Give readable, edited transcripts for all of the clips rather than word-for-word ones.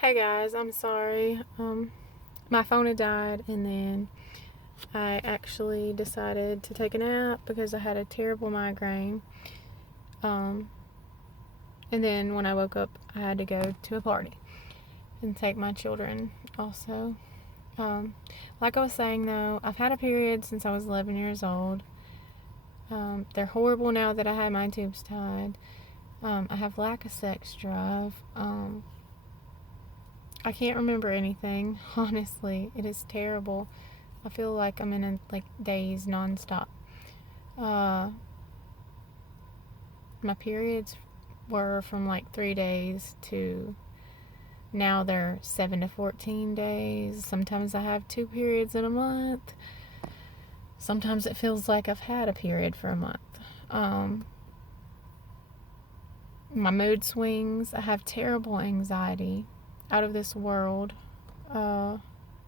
Hey guys, I'm sorry. My phone had died, and then I actually decided to take a nap because I had a terrible migraine. And then when I woke up, I had to go to a party and take my children also. Like I was saying though, I've had a period since I was 11 years old. They're horrible now that I had my tubes tied. I have lack of sex drive. I can't remember anything, honestly. It is terrible. I feel like I'm in a daze nonstop. My periods were from 3 days to now they're 7 to 14 days. Sometimes I have 2 periods in a month. Sometimes it feels like I've had a period for a month. My mood swings. I have terrible anxiety, out of this world,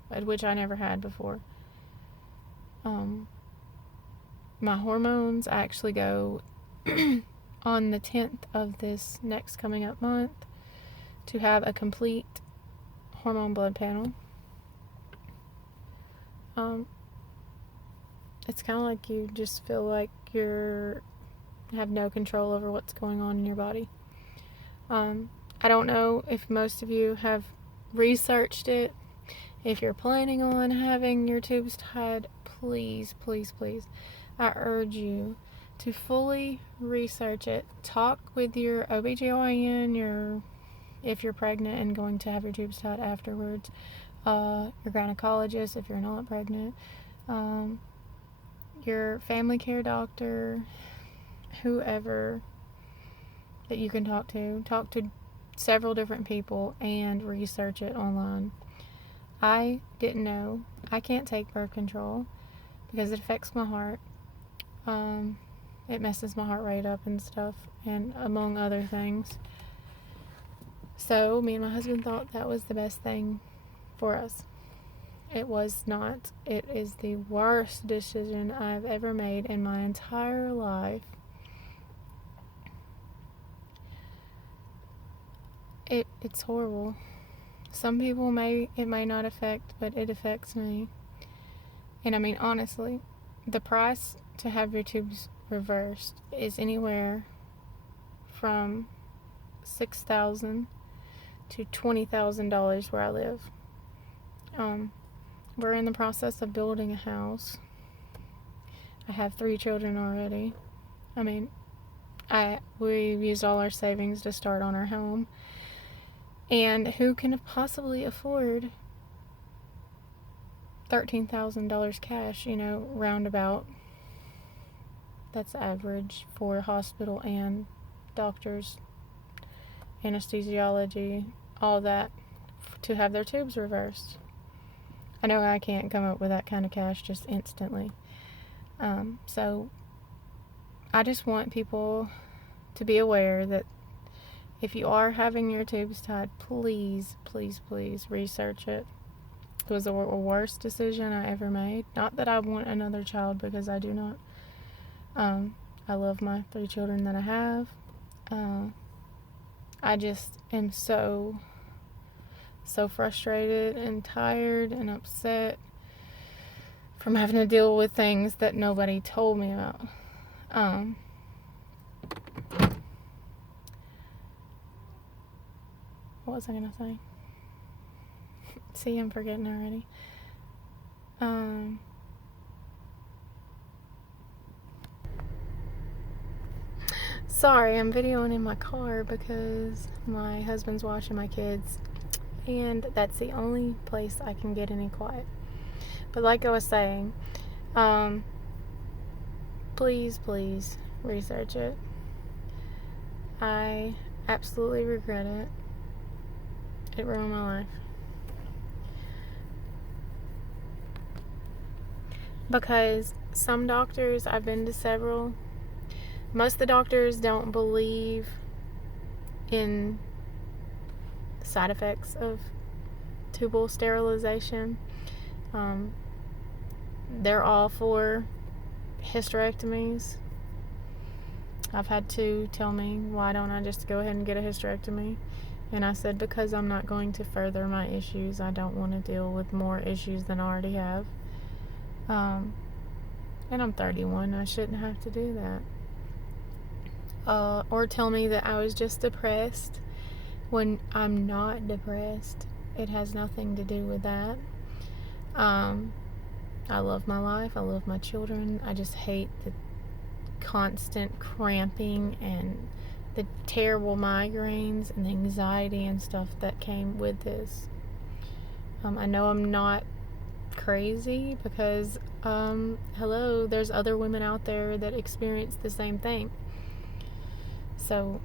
which I never had before. My hormones actually go on the 10th of this next coming up month to have a complete hormone blood panel. It's kind of like you just feel like you have no control over what's going on in your body. I don't know if most of you have researched it. If you're planning on having your tubes tied, please, please, please, I urge you to fully research it. Talk with your OBGYN, if you're pregnant and going to have your tubes tied afterwards, your gynecologist if you're not pregnant, your family care doctor, whoever that you can talk to. Talk to several different people and research it online. I didn't know. I can't take birth control because it affects my heart. It messes my heart rate up and stuff, and among other things. So me and my husband thought that was the best thing for us. It was not. It is the worst decision I've ever made in my entire life. It's horrible. Some people it may not affect, but it affects me. And I mean, honestly, the price to have your tubes reversed is anywhere from $6,000 to $20,000 where I live. We're in the process of building a house. I have 3 children already. I mean, we've used all our savings to start on our home. And who can possibly afford $13,000 cash, roundabout? That's average for hospital and doctors, anesthesiology, all that, to have their tubes reversed. I know I can't come up with that kind of cash just instantly. So I just want people to be aware that if you are having your tubes tied, please, please, please research it. It was the worst decision I ever made. Not that I want another child, because I do not. I love my 3 children that I have. I just am so frustrated and tired and upset from having to deal with things that nobody told me about. What was I gonna say? See, I'm forgetting already. Sorry, I'm videoing in my car because my husband's watching my kids, and that's the only place I can get any quiet. But like I was saying, please, please research it. I absolutely regret it. It ruined my life. Because some doctors, I've been to several, most of the doctors don't believe in side effects of tubal sterilization. They're all for hysterectomies. I've had 2 tell me, why don't I just go ahead and get a hysterectomy? And I said, because I'm not going to further my issues, I don't want to deal with more issues than I already have. And I'm 31, I shouldn't have to do that. Or tell me that I was just depressed when I'm not depressed. It has nothing to do with that. I love my life. I love my children. I just hate the constant cramping and the terrible migraines and the anxiety and stuff that came with this. I know I'm not crazy because, hello, there's other women out there that experience the same thing. So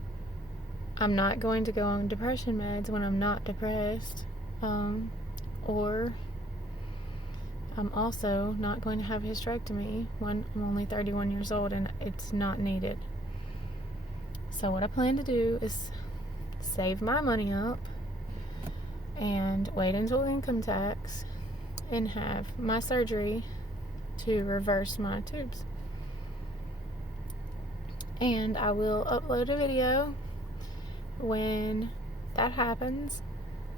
I'm not going to go on depression meds when I'm not depressed. Or I'm also not going to have a hysterectomy when I'm only 31 years old and it's not needed. So what I plan to do is save my money up and wait until income tax and have my surgery to reverse my tubes. And I will upload a video when that happens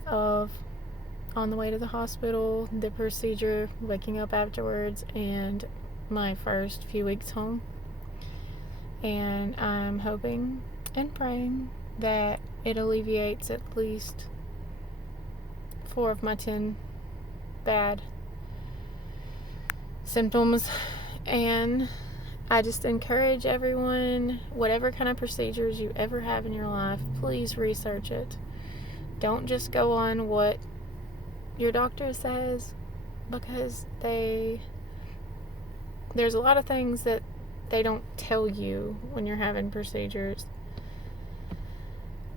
of on the way to the hospital, the procedure, waking up afterwards, and my first few weeks home. And I'm hoping and praying that it alleviates at least 4 of my 10 bad symptoms. And I just encourage everyone, whatever kind of procedures you ever have in your life, please research it. Don't just go on what your doctor says, because there's a lot of things that they don't tell you when you're having procedures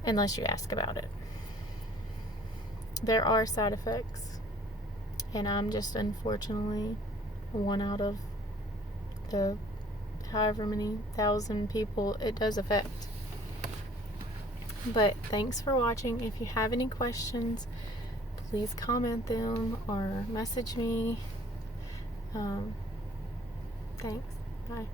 unless you ask about it. There are side effects, and I'm just unfortunately one out of the however many thousand people it does affect. But thanks for watching. If you have any questions, please comment them or message me. Thanks. Bye.